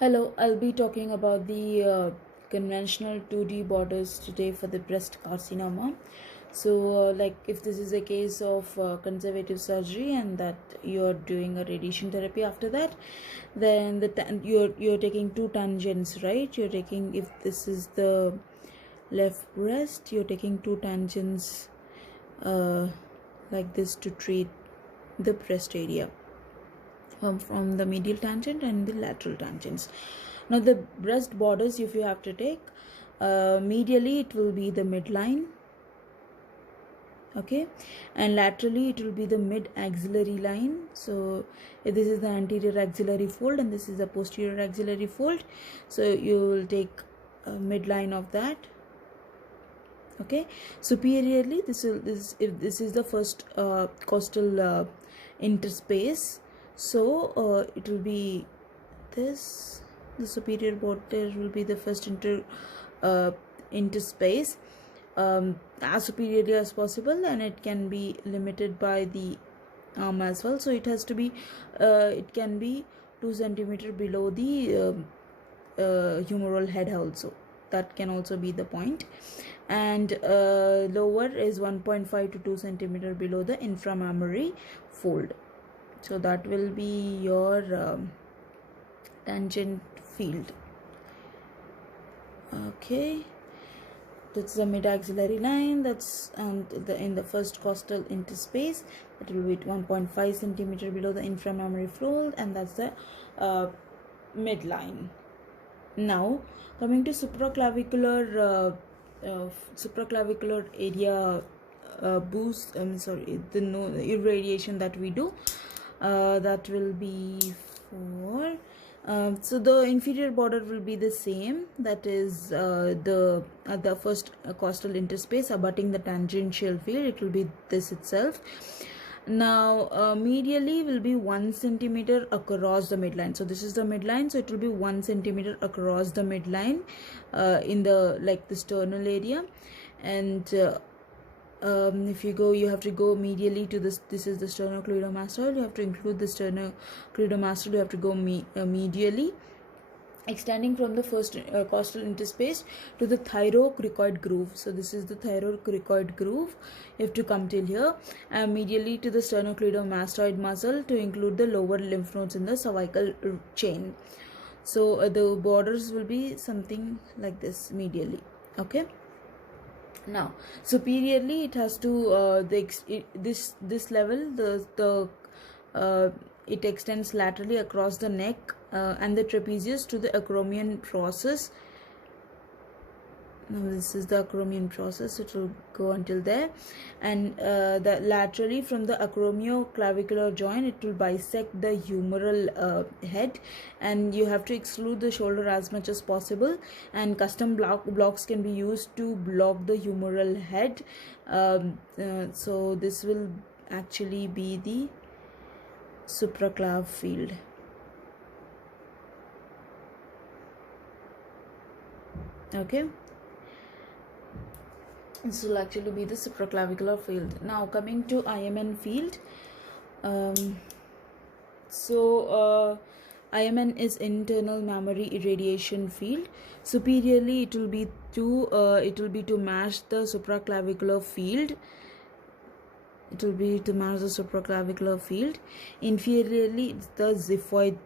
Hello, I'll be talking about the conventional 2D borders today for the breast carcinoma. Like if this is a case of conservative surgery and that you're doing a radiation therapy after that, then you're taking two tangents, right? You're taking, if this is the left breast, you're taking two tangents uh, like this to treat the breast area from the medial tangent and the lateral tangents. Now the breast borders, if you have to take medially, it will be the midline, okay, and laterally it will be the mid axillary line. So if this is the anterior axillary fold and this is the posterior axillary fold, so you will take a midline of that. Okay, superiorly, if this is the first costal interspace, so it will be this. The superior border will be the first interspace, as superiorly as possible, and it can be limited by the arm as well. So it has to be it can be 2 centimeter below the humeral head also. That can also be the point. And lower is 1.5 to 2 centimeter below the inframammary fold. So that will be your tangent field. Okay, that's the mid axillary line. That's in the first costal interspace. That will be 1.5 centimeter below the inframammary fold, and that's the midline. Now coming to supraclavicular area boost, the irradiation that we do, that will be for so the inferior border will be the same, that is the first costal interspace abutting the tangential field. It will be this itself. Now medially will be 1 centimeter across the midline. So this is the midline, so it will be 1 centimeter across the midline in the sternal area. And if you have to go medially to this is the sternocleidomastoid. You have to include the sternocleidomastoid. You have to go medially, extending from the first costal interspace to the thyrocricoid groove. So this is the thyrocricoid groove. You have to come till here, and medially to the sternocleidomastoid muscle to include the lower lymph nodes in the cervical chain. So the borders will be something like this medially. Okay. Now superiorly, it has to this level, it extends laterally across the neck and the trapezius to the acromion process. Now this is the acromion process. It will go until there, and the laterally from the acromioclavicular joint, it will bisect the humeral head, and you have to exclude the shoulder as much as possible, and custom blocks can be used to block the humeral head. So this will actually be the supraclav field. Okay, this will actually be the supraclavicular field. Now coming to IMN field, IMN is internal mammary irradiation field. Superiorly, it will be to match the supraclavicular field. It will be to match the supraclavicular field. Inferiorly, it's the xiphoid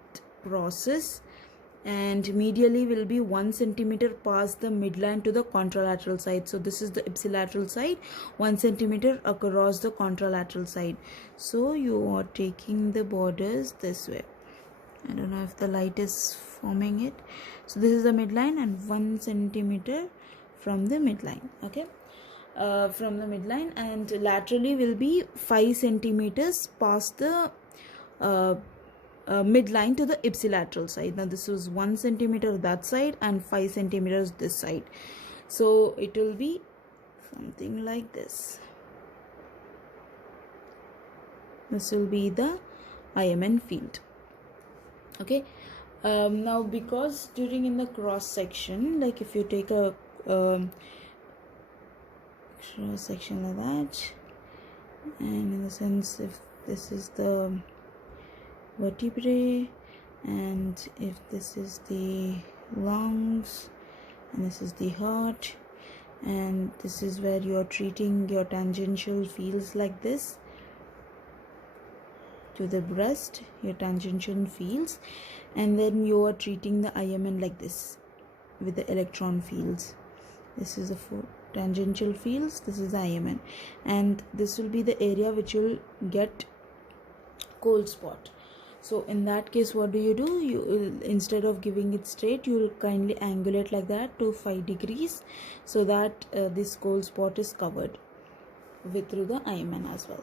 process, and medially will be 1 centimeter past the midline to the contralateral side. So this is the ipsilateral side, 1 centimeter across the contralateral side. So you are taking the borders this way. I don't know if the light is forming it. So this is the midline, and 1 centimeter from the midline. Okay, from the midline, and laterally will be 5 centimeters past the midline to the ipsilateral side. Now this is 1 centimeter that side and 5 centimeters this side. So it will be something like this. This will be the IMN field. Okay, now because during in the cross section, like if you take a cross section like that, and in the sense, if this is the vertebrae And if this is the lungs and this is the heart, and this is where you are treating your tangential fields like this to the breast, your tangential fields, and then you are treating the IMN like this with the electron fields. This is the tangential fields, this is the IMN, and this will be the area which will get cold spot. So in that case, what do? You instead of giving it straight, you will kindly angulate like that to 5 degrees, so that this cold spot is covered with through the IMN as well.